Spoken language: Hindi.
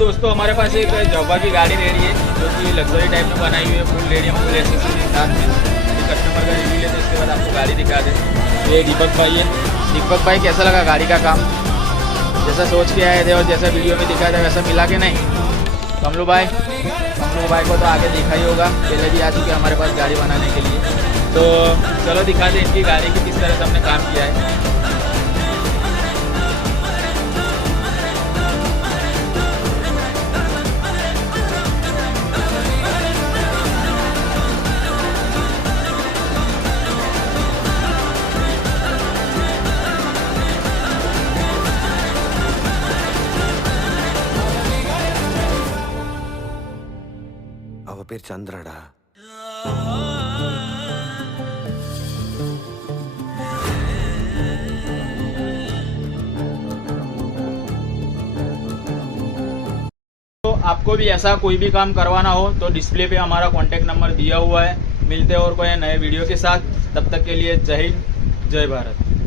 दोस्तों हमारे पास एक जवा की गाड़ी रेडी है जो कि लग्जरी टाइप में बनाई हुई है, फुल रेडी फुल एसेसरीज के साथ में। कस्टमर का रिव्यू लेते इसके बाद आपको गाड़ी दिखा दे। ये दीपक भाई है। दीपक भाई कैसा लगा गाड़ी का काम? जैसा सोच के आए थे और जैसा वीडियो में दिखाया था वैसा मिला के नहीं? कमलू भाई को तो आगे देखा ही होगा, पहले भी आ चुके हमारे पास गाड़ी बनाने के लिए। तो चलो दिखा दें इनकी गाड़ी की किस तरह से हमने काम किया है। அவ பேர் சந்திரடா. तो आपको भी ऐसा कोई भी काम करवाना हो तो डिस्प्ले पे हमारा कॉन्टैक्ट नंबर दिया हुआ है। मिलते हैं और कोई नए वीडियो के साथ, तब तक के लिए जय हिंद जय भारत।